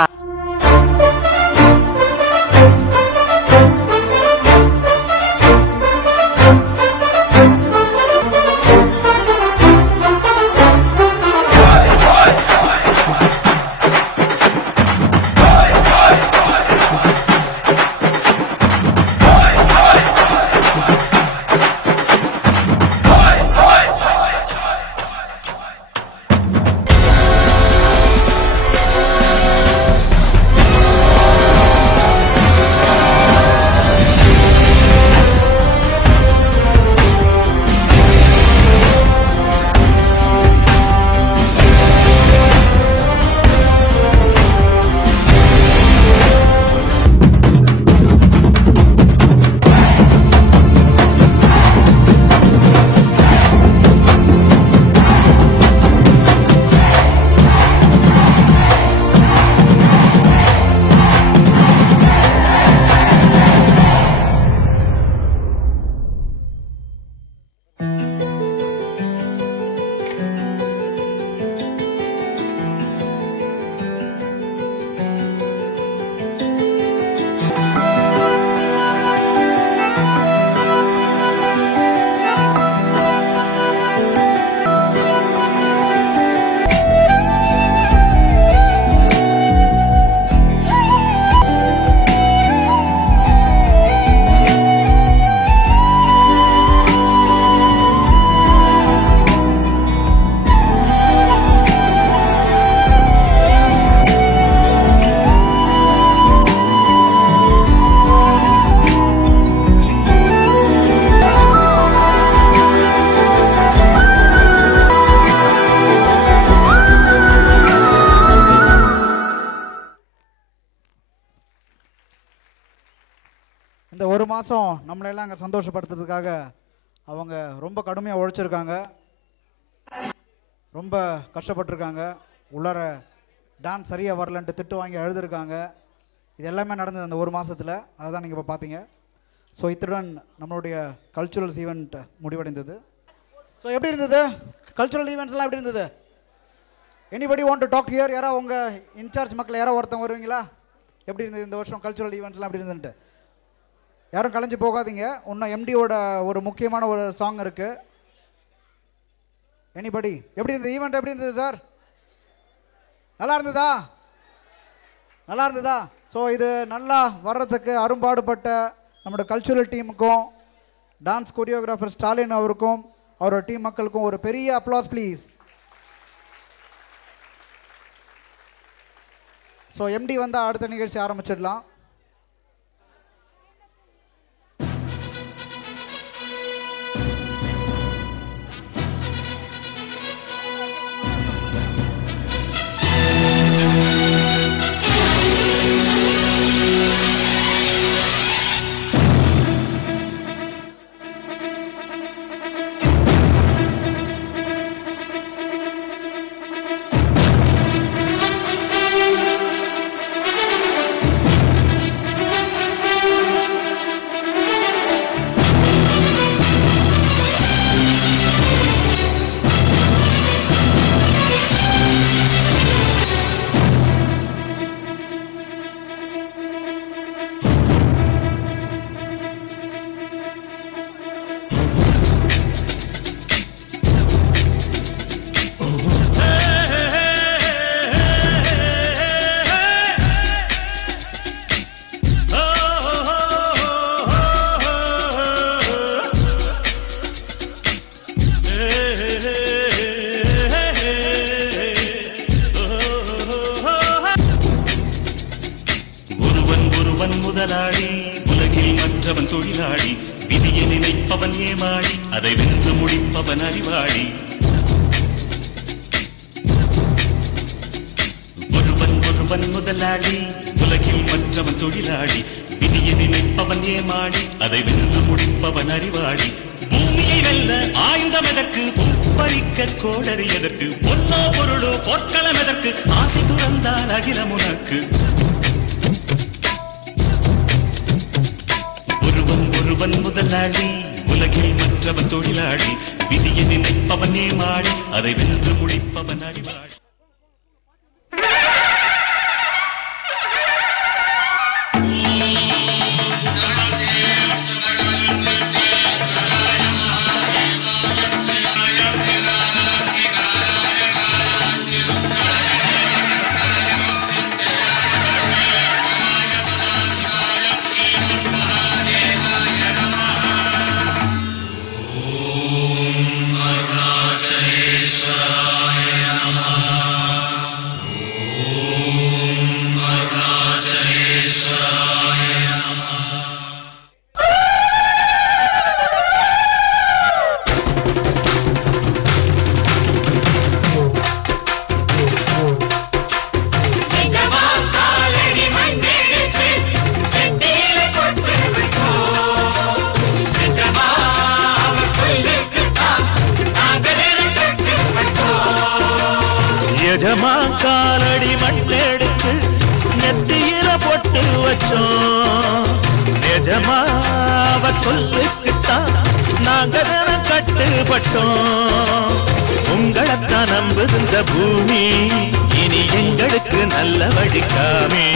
இந்த ஒரு மாதம் நம்மளையெல்லாம் அங்கே சந்தோஷப்படுத்துறதுக்காக அவங்க ரொம்ப கடுமையாக உழைச்சிருக்காங்க, ரொம்ப கஷ்டப்பட்டிருக்காங்க. உள்ளார டான்ஸ் சரியாக வரலன்ட்டு திட்டு வாங்கி எழுதிருக்காங்க. இது எல்லாமே நடந்தது அந்த ஒரு மாதத்தில். அதை தான் நீங்கள் இப்போ பார்த்தீங்க. ஸோ இத்துடன் நம்மளுடைய கல்ச்சுரல்ஸ் ஈவெண்ட் முடிவடைந்தது. ஸோ எப்படி இருந்தது கல்ச்சுரல் ஈவெண்ட்ஸ்லாம்? எப்படி இருந்தது? Anybody want to talk here? யாராவது உங்கள் இன்சார்ஜ் மக்கள் யாராவது ஒருத்தவங்க வருவீங்களா? எப்படி இருந்தது இந்த வருஷம் கல்ச்சுரல் ஈவெண்ட்ஸ்லாம் எப்படி இருந்துன்ட்டு? யாரும் கலைஞ்சு போகாதீங்க. இன்னும் எம்டியோட ஒரு முக்கியமான ஒரு சாங் இருக்குது. எனிபடி எப்படி இருந்தது ஈவெண்ட்? எப்படி இருந்தது சார்? நல்லா இருந்ததா? நல்லா இருந்ததா? ஸோ இது நல்லா வர்றதுக்கு அரும்பாடுபட்ட நம்மளோட கல்ச்சுரல் டீமுக்கும் டான்ஸ் கொரியோகிராஃபர் ஸ்டாலின் அவருக்கும் அவரோட டீம் மக்களுக்கும் ஒரு பெரிய அப்ளாஸ் ப்ளீஸ். ஸோ எம்டி வந்தால் அடுத்த நிகழ்ச்சி ஆரம்பிச்சிடலாம். மற்றவன் தொழிலாளி விதியை நினைப்பவன் ஏமாளி அதை வென்று முடிப்பவன் அறிவாளி ஒருவன் முதலாளி உலகில் மற்றவன் தொழிலாளி விதியை நினைப்பவன் ஏமாளி அதை வென்று முடிப்பவன் அறிவாளி பூமியை வெல்ல ஆயுதம் எதற்கு உப்பளிக்க கோடரி எதற்கு பொன்னோ பொருளோ பொற்களம் எதற்கு ஆசை துறந்தால் அகிலம் உனக்கு ஒருவன் முதலாளி உலகில் மற்றவன் தொழிலாளி விதியை நினைப்பவன் ஏமாளி அதை வென்று முடிப்பவன் அறிவாளி. எஜமா காலடி மண்ணெடுத்து நெத்தியில போட்டு வச்சோம் எஜமா அவர் சொல்லுக்குத்தான் நாங்க தினம் கட்டுப்பட்டோம் உங்களைத்தான் நம்புகின்ற பூமி இனி எங்களுக்கு நல்ல வழிக்காமே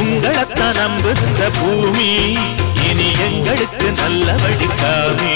உங்களைத்தான் நம்புகின்ற பூமி இனி எங்களுக்கு நல்ல வழிக்காமே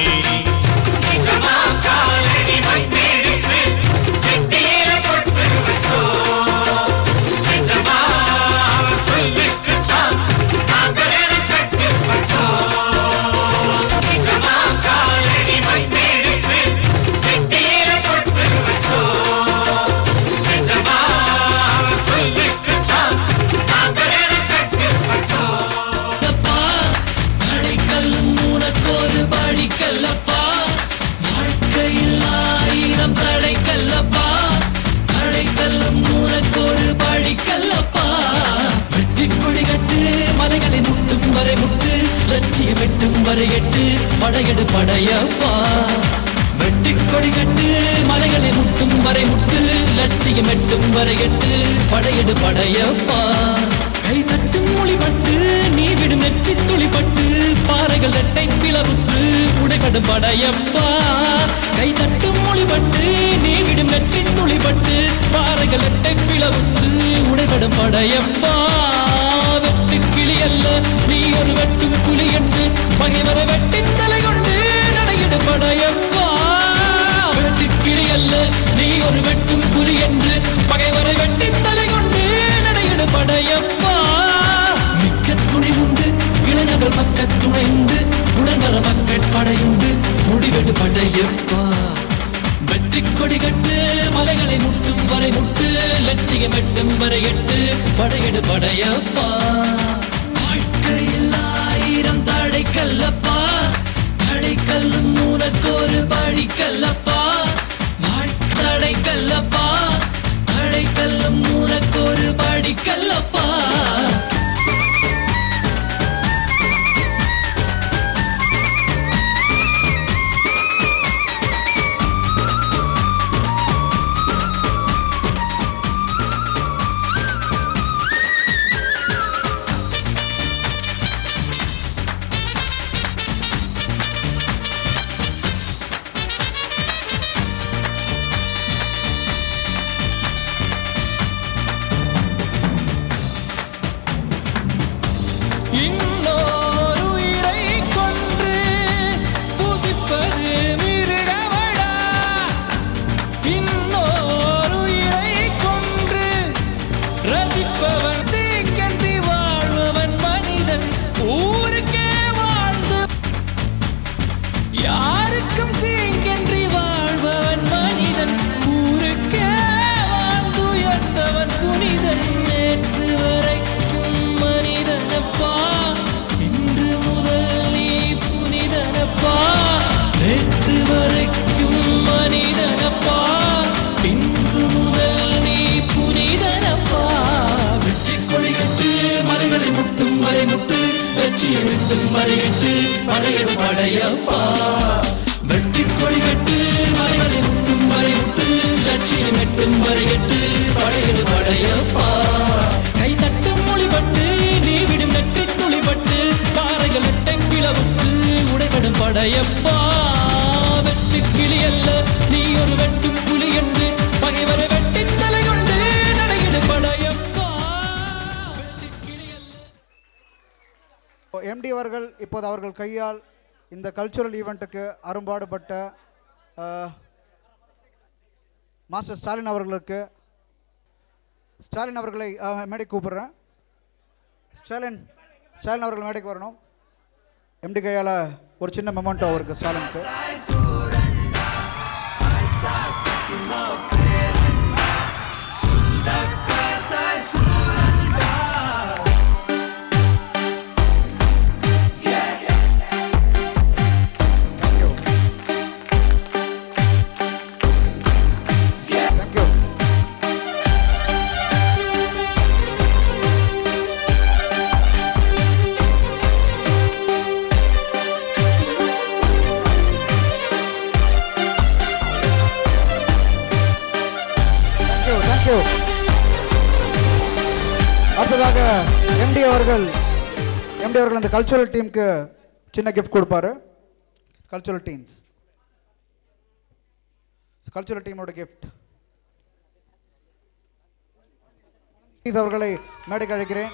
படையெடு படையப்பா வெட்டிக் கொடி கட்டு மலைகளை முட்டும் வரை முட்டு லட்சியம் எட்டும் வரை எட்டு படையெடு படையப்பா கை தட்டும் மொழிபட்டு நீ விடும் நெற்றி துளிப்பட்டு பாறைகள் ரெட்டை பிளவுற்று உடைபடும் படையப்பா கை தட்டும் மொழிபட்டு நீ விடும் நெற்றி துளிப்பட்டு பாறைகள் ரெட்டை பிளவுற்று உடைபடும் படையப்பா வெட்டு கிளி அல்ல நீ ஒரு வெட்டும் புலி என்று பகைவரை வெட்டி தலை கொண்டு நடையிடு படையப்பா வெட்டு கிளி அல்ல நீ ஒரு வெட்டும் புலி என்று பகைவரை வெட்டி தலை கொண்டு நடையிடு படையப்பா மிக்க துணை உண்டு இளைஞர்கள் பக்க துணை உண்டு உடன்வர மக்கள் படையுண்டு முடிவெடு படையப்பா வெற்றி கொடி கட்டு மலைகளை முட்டும் வரை முட்டு லட்சியம் எட்டும் வரை எட்டு படையெடு படையப்பா வாழ்க்கையில் ஆயிரம் தடை கல்லப்பா தடை கல்லும் உனக்கொரு படி கல்லப்பா தடை கல்லப்பா தடை கல்லும் உனக்கொரு படி கல்லப்பா லட்சியம் எட்டும் வரையட்டு படையெடு படையப்பா வெட்டி கொடி கட்டு மலைகளை முட்டும் வரை முட்டு லட்சியம் எட்டும் வரையட்டு படையெடு படையப்பா கை தட்டும் மொழிபட்டு நீ விடும் நெற்றி துளிபட்டு பாறைகள் எட்டை கிளவுட்டு உடைபடும் படையப்பா வெட்டு கிளி அல்ல நீ ஒரு வெட்டும் புலி என்று பகைவரை வெட்டி தலை கொண்டு நடையிடு படையப்பா. எம்டி அவர்கள் இப்போது அவர்கள் கையால் இந்த கல்ச்சுரல் ஈவெண்ட்டுக்கு அரும்பாடுபட்ட மாஸ்டர் ஸ்டாலின் அவர்களை மேடைக்கு கூப்பிடுறேன். ஸ்டாலின் அவர்கள் மேடைக்கு வரணும். எம்டி கையால் ஒரு சின்ன மெமெண்டோ அவருக்கு ஸ்டாலினுக்கு. அடுத்ததாக எம்டி அவர்கள் அந்த கல்ச்சுரல் டீமுக்கு சின்ன கிஃப்ட் கொடுப்பாரு. கல்ச்சுரல் டீமோட கிஃப்ட் அவர்களை மேடைக்கு அழைக்கிறேன்.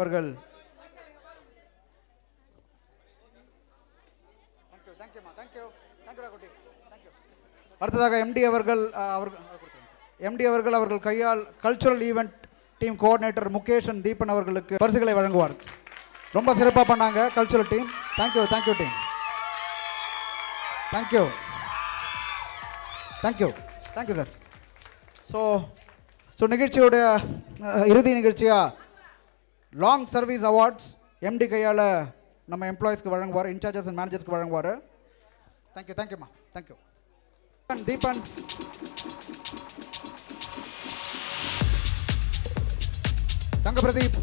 அவர்கள் அடுத்ததாக எம்டி அவர்கள் அவர்கள் கையால் cultural event team coordinator Mukesh and Deepan அவர்களுக்கு பரிசுகளை வழங்குவார். ரொம்ப சிறப்பாக பண்ணாங்க cultural team. Thank you team. Thank you sir. So நிகழ்ச்சியோட இறுதி நிகழ்ச்சியாக லாங் சர்வீஸ் அவார்ட்ஸ் எம்டி கையால் நம்ம எம்ப்ளாயிஸ்க்கு வழங்குவார், இன்சார்ஜஸ் அண்ட் மேனேஜர்ஸ்க்கு வழங்குவார். தேங்க்யூம்மா. தேங்க்யூ தீபன். தங்க பிரதீப்.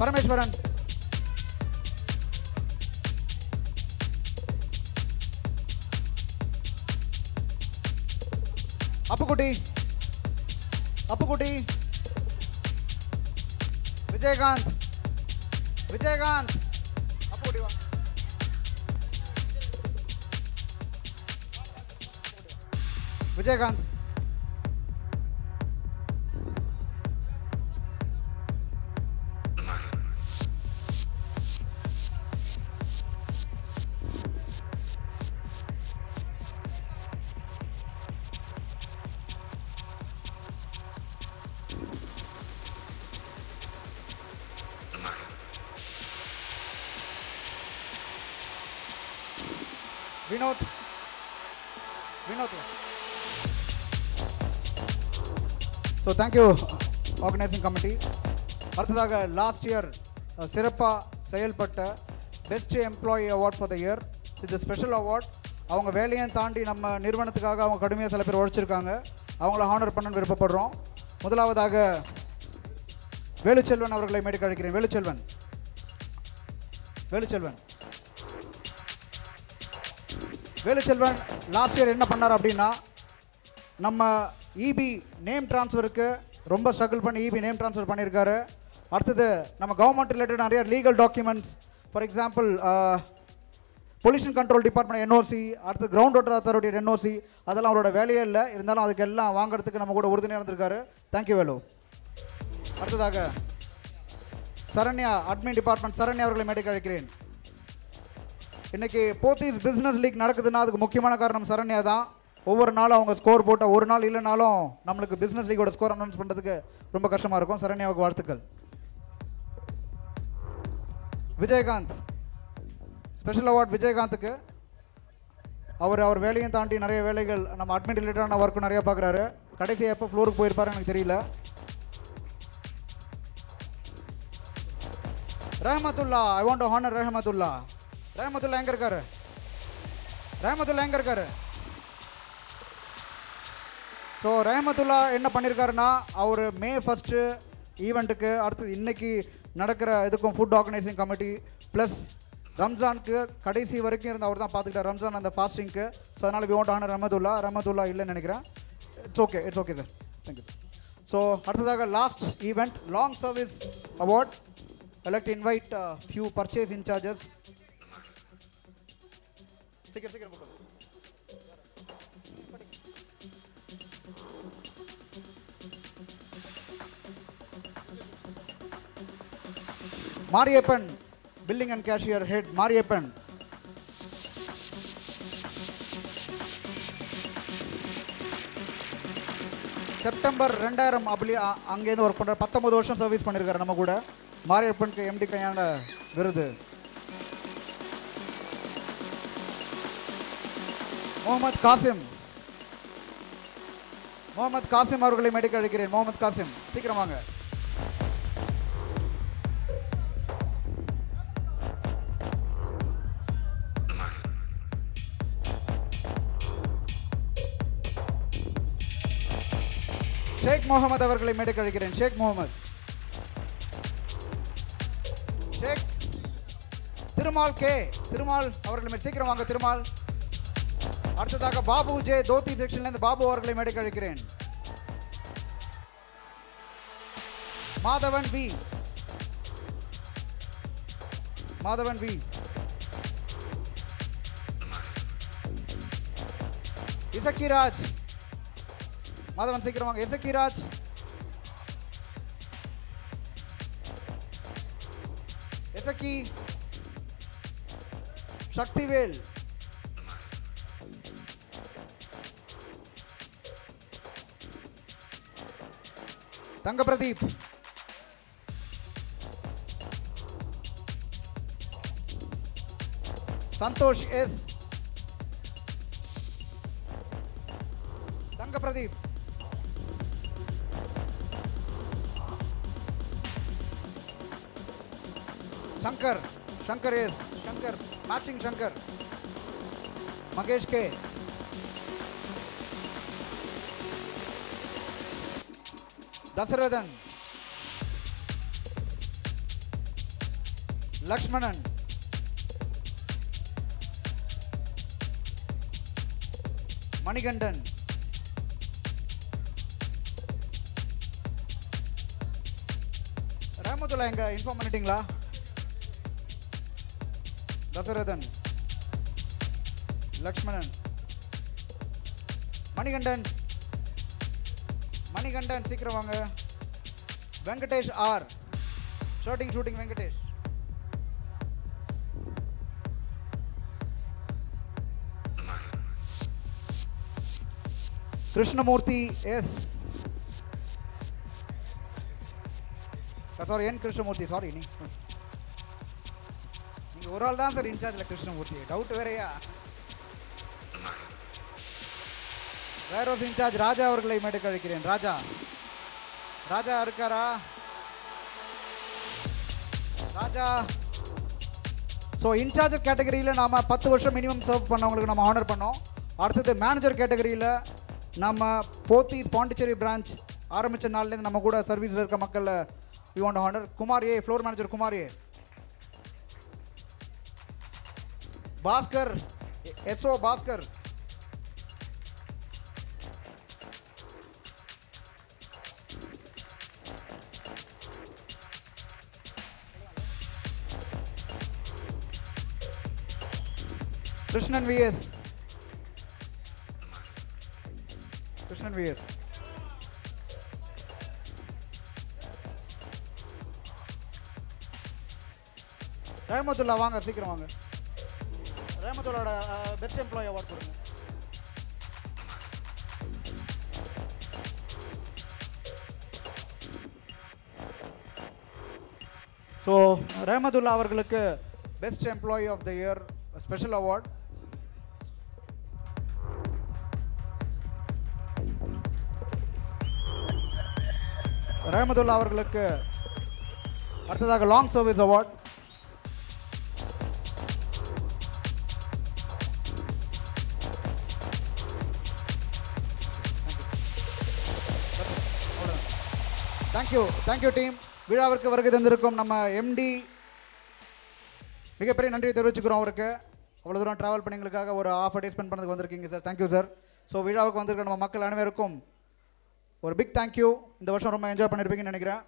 பரமேஸ்வரன். அப்புக்குட்டி. விஜயகாந்த். அப்புக்குட்டி வா. Vijayakanth. Vinoth. So thank you organising committee. அடுத்ததாக லாஸ்ட் இயர் சிறப்பாக செயல்பட்ட best employee award for the year. இது ஸ்பெஷல் அவார்ட். அவங்க வேலையும் தாண்டி நம்ம நிறுவனத்துக்காக அவங்க கடுமையாக சில பேர் உழைச்சிருக்காங்க. அவங்கள ஹானர் பண்ண விருப்பப்படுறோம். முதலாவதாக வேலுச்செல்வன் அவர்களை மேடைக்கு அழைக்கிறேன். வேலுச்செல்வன் லாஸ்ட் இயர் என்ன பண்ணார் அப்படின்னா, நம்ம இபி நேம் ட்ரான்ஸ்ஃபருக்கு ரொம்ப ஸ்ட்ரகிள் பண்ணி இபி நேம் ட்ரான்ஸ்ஃபர் பண்ணியிருக்காரு. அடுத்தது நம்ம கவர்மெண்ட் ரிலேட்டட் நிறைய legal documents, for example pollution control department NOC, அடுத்து கிரவுண்ட் வாட்டர் அத்தாரிட்டி என்ஓசி, அதெல்லாம் அவரோட வேலையே இல்லை. இருந்தாலும் அதுக்கு எல்லாம் வாங்குறதுக்கு நம்ம கூட உறுதுணையாக இருந்திருக்காரு. தேங்க்யூ வேலு. அடுத்ததாக சரண்யா, அட்மின் டிபார்ட்மெண்ட் சரண்யா அவர்களை மேடைக்கு அழைக்கிறேன். இன்றைக்கி போத்தீஸ் பிஸ்னஸ் லீக் நடக்குதுன்னா அதுக்கு முக்கியமான காரணம் சரண்யா தான். ஒவ்வொரு நாளும் அவங்க ஸ்கோர் போட்ட ஒரு நாள் இல்லைனாலும் நம்மளுக்கு பிஸ்னஸ் லீக்கோட ஸ்கோர் அனௌன்ஸ் பண்ணுறதுக்கு ரொம்ப கஷ்டமாக இருக்கும். சரண்யாவுக்கு வாழ்த்துக்கள். விஜயகாந்த், ஸ்பெஷல் அவார்ட் விஜயகாந்துக்கு. அவர் வேலையும் தாண்டி நிறைய வேலைகள் நம்ம அட்மின் ரிலேட்டடான ஒர்க்கும் நிறைய பார்க்குறாரு. கடைசியாக எப்போ ஃப்ளோருக்கு போயிருப்பாரு எனக்கு தெரியல. ரஹமத்துல்லா, ஐ வாண்ட் டு ஹானர் ரஹமத்துல்லா. ரஹமத்துல்லா எங்கே இருக்காரு? ரஹமத்துல்லா எங்கே இருக்காரு? ஸோ ரஹமத்துல்லா என்ன பண்ணியிருக்காருன்னா, அவர் May 1 ஈவெண்ட்டுக்கு அடுத்தது இன்னைக்கு நடக்கிற இதுக்கும் ஃபுட் ஆர்கனைசிங் கமிட்டி ப்ளஸ் ரம்ஜானுக்கு கடைசி வரைக்கும் இருந்து அவர் தான் பார்த்துக்கிட்டார், ரம்ஜான் அந்த ஃபாஸ்டிங்க்கு. ஸோ அதனால் வி வாண்ட் ஆனர் ரஹமத்துல்லா இல்லைன்னு நினைக்கிறேன். It's okay sir, thank you. So அடுத்ததாக last event long service award. I like to invite few purchase incharges. சீக்கிரம் Mariyappan, billing and cashier head Mariyappan. September 2000 அப்படி அங்கேருந்து ஒர்க் பண்ணுற 19 வருஷம் சர்வீஸ் பண்ணியிருக்காரு நம்ம கூட. மாரியப்பனுக்கு எம்டி கையான விருது. முகமது காசிம் அவர்களை மேடைக்கு அழைக்கிறேன். முகமது காசிம், சீக்கிரம் வாங்க. ஷேக் முகமது அவர்களை மேடைக்கு அழைக்கிறேன். ஷேக் முகமது. ஷேக் திருமால் அவர்களை சீக்கிரம் வாங்க. திருமால். அடுத்ததாக பாபு ஜே, தோத்தி செக்ஷன்லேருந்து பாபு அவர்களை மேடைக்கு அழைக்கிறேன். மாதவன் வி. இசக்கிராஜ். மாதவன் சீக்கிரம் வாங்க. இசக்கிராஜ். சக்திவேல். தங்க பிரதீப். சந்தோஷ் எஸ். தங்க பிரதீப். शंकर एस. शंकर मैचिंग शंकर. मगेश के. दशरथन. लक्ष्मणन. मणिकंडन. ரஹமத்துல்லா எங்க இன்ஃபார்ம் பண்ணிட்டீங்களா? தசரதன், லக்ஷ்மணன், மணிகண்டன் சீக்கிரம் வாங்க. Venkatesh R. Shooting Venkatesh. Krishnamurthy S. Sorry, N Krishnamurthy. Sorry, நீங்க ஒரு ஆள் தான் சார் இன்சார்ஜ்ல கிருஷ்ணமூர்த்தி. டவுட் வேறையா? வேற ஒரு இன்சார்ஜ் ராஜா அவர்களை மேடைக்கு அழைக்கிறேன். ராஜா இருக்காரா? ராஜா. ஸோ இன்சார்ஜ் கேட்டகரியில் நாம் 10 வருஷம் மினிமம் சர்வ் பண்ணவங்களுக்கு நம்ம ஆனர் பண்ணோம். அடுத்தது மேனேஜர் கேட்டகரியில் நம்ம போத்தி பாண்டிச்சேரி பிரான்ச் ஆரம்பித்த நாள்லேருந்து நம்ம கூட சர்வீஸில் இருக்க மக்களில் we want honour. Kumar A, floor manager Kumar A. Bhaskar, SO Bhaskar. Krishnan VS. Rahamathulla வாங்க, சீக்கிரம் வாங்க. ரஹமத்துல்லாவோட பெஸ்ட் எம்ப்ளாயி அவார்ட் கொடுங்க. ஸோ ஸோ ரஹமதுல்லா அவர்களுக்கு best employee of the year special award. Rahamathulla அவர்களுக்கு அடுத்ததாக long service award. Thank you team. விழாவிற்கு வருகை தந்திருக்கும் நம்ம எம்டி மிகப்பெரிய நன்றியை தெரிவிச்சுக்கிறோம். அவருக்கு அவ்வளோ தூரம் ட்ராவல் பண்ணி எங்களுக்காக ஒரு ஹாஃப் டே ஸ்பெண்ட் பண்ணதுக்கு வந்திருக்கீங்க சார். Thank you sir. ஸோ விழாவுக்கு வந்திருக்க நம்ம மக்கள் அனைவருக்கும் ஒரு பிக் தேங்க்யூ. இந்த வருஷம் ரொம்ப என்ஜாய் பண்ணியிருப்பீங்கன்னு நினைக்கிறேன்.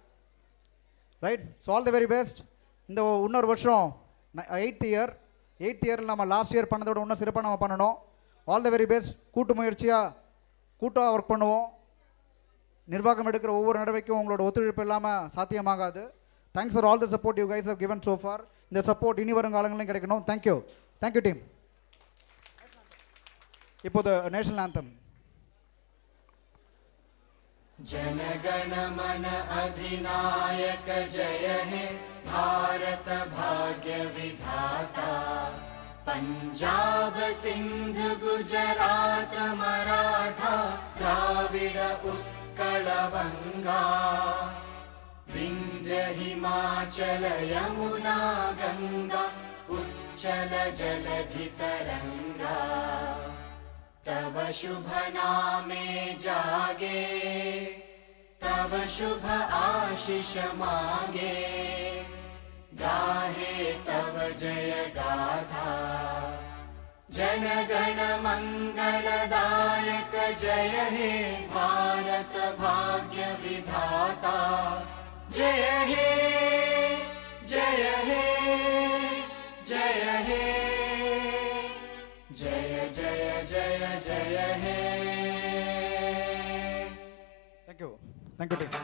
Right. So all the very best. இந்த இன்னொரு வருஷம் 8th இயர் நம்ம லாஸ்ட் இயர் பண்ணதோட இன்னும் சிறப்பாக நம்ம பண்ணணும். All the very best. கூட்டு முயற்சியாக கூட்டாக ஒர்க் பண்ணுவோம். நிர்வாகம் எடுக்கிற ஒவ்வொரு நடவடிக்கையும் உங்களோட ஒத்துழைப்பு இல்லாமல் சாத்தியமாகாது. Thanks for all the support you guys have given so far. இந்த சப்போர்ட் இனி வரும் காலங்களிலும் கிடைக்கணும். தேங்க்யூ டீம். இப்போது நேஷனல் ஆந்தம். जनगण मन अधिनायक जय हे भारत भाग्य विधाता पंजाब सिंध गुजरात मराठा द्राविड उत्कल गंगा विंध्य हिमाचल यमुना गंगा उच्चल जलधि तरंगा तव शुभ नामे जागे तव शुभ आशीष मांगे गाहे तव जय गाथा जन गण मंगलदायक जय हे भारत भाग्य विधाता जय हे जय हे जय हे जय जय जय जय हे. Thank you team.